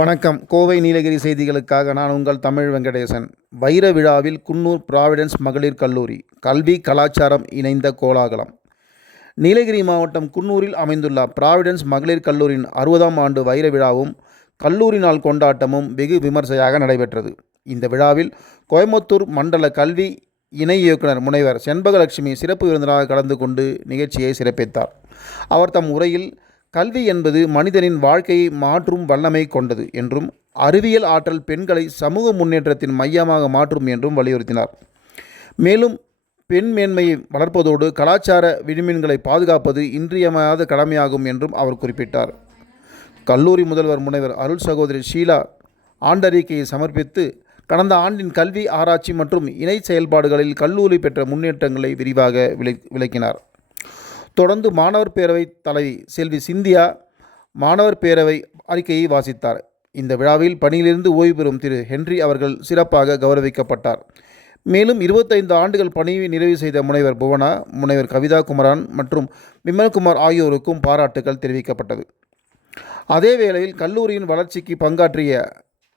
வணக்கம். கோவை நீலகிரி செய்திகளுக்காக நான் உங்கள் தமிழ் வெங்கடேசன். வைர விழாவில் குன்னூர் ப்ராவிடன்ஸ் மகளிர் கல்லூரி கல்வி கலாச்சாரம் இணைந்த கோலாகலம். நீலகிரி மாவட்டம் குன்னூரில் அமைந்துள்ள ப்ராவிடன்ஸ் மகளிர் கல்லூரியின் 60ஆம் ஆண்டு வைர விழாவும் கல்லூரி நாள் கொண்டாட்டமும் வெகு விமர்சையாக நடைபெற்றது. இந்த விழாவில் கோயம்புத்தூர் மண்டல கல்வி இணை இயக்குனர் முனைவர் செண்பகலட்சுமி சிறப்பு விருந்தினராக கலந்து கொண்டு நிகழ்ச்சியை சிறப்பித்தார். அவர் தம் உரையில் கல்வி என்பது மனிதனின் வாழ்க்கையை மாற்றும் வல்லமை கொண்டது என்றும் அறிவியல் ஆற்றல் பெண்களை சமூக முன்னேற்றத்தின் மையமாக மாற்றும் என்றும் வலியுறுத்தினார். மேலும் பெண் மேன்மையை வளர்ப்பதோடு கலாச்சார விழுமியங்களை பாதுகாப்பது இன்றியமையாத கடமையாகும் என்றும் அவர் குறிப்பிட்டார். கல்லூரி முதல்வர் முனைவர் அருள் சகோதரி ஷீலா ஆண்டறிக்கையை சமர்ப்பித்து கடந்த ஆண்டின் கல்வி ஆராய்ச்சி மற்றும் இணை செயல்பாடுகளில் கல்லூரி பெற்ற முன்னேற்றங்களை விரிவாக விளக்கினார். தொடர்ந்து மாணவர் பேரவை தலைவி செல்வி சிந்தியா மாணவர் பேரவை அறிக்கையை வாசித்தார். இந்த விழாவில் பணியிலிருந்து ஓய்வு பெறும் திரு ஹென்றி அவர்கள் சிறப்பாக கௌரவிக்கப்பட்டார். மேலும் 25 ஆண்டுகள் பணியை நிறைவு செய்த முனைவர் புவனா, முனைவர் கவிதா குமரன் மற்றும் விமல்குமார் ஆகியோருக்கும் பாராட்டுகள் தெரிவிக்கப்பட்டது. அதே வேளையில் கல்லூரியின் வளர்ச்சிக்கு பங்காற்றிய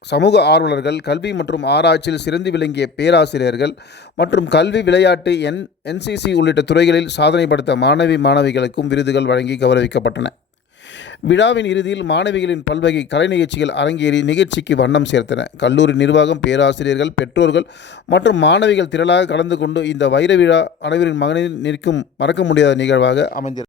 சமூக ஆர்வலர்கள், கல்வி மற்றும் ஆராய்ச்சியில் சிறந்து விளங்கிய பேராசிரியர்கள் மற்றும் கல்வி, விளையாட்டு, NCC உள்ளிட்ட துறைகளில் சாதனை படைத்த மாணவிகளுக்கும் விருதுகள் வழங்கி கௌரவிக்கப்பட்டன. விழாவின் இறுதியில் மாணவிகளின் பல்வகை கலை நிகழ்ச்சிகள் அரங்கேறி நிகழ்ச்சிக்கு வண்ணம் சேர்த்தன. கல்லூரி நிர்வாகம், பேராசிரியர்கள், பெற்றோர்கள் மற்றும் மாணவிகள் திரளாக கலந்து கொண்டு இந்த வைர விழா அனைவரின் மகனில் நிற்கும் மறக்க முடியாத நிகழ்வாக அமைந்தது.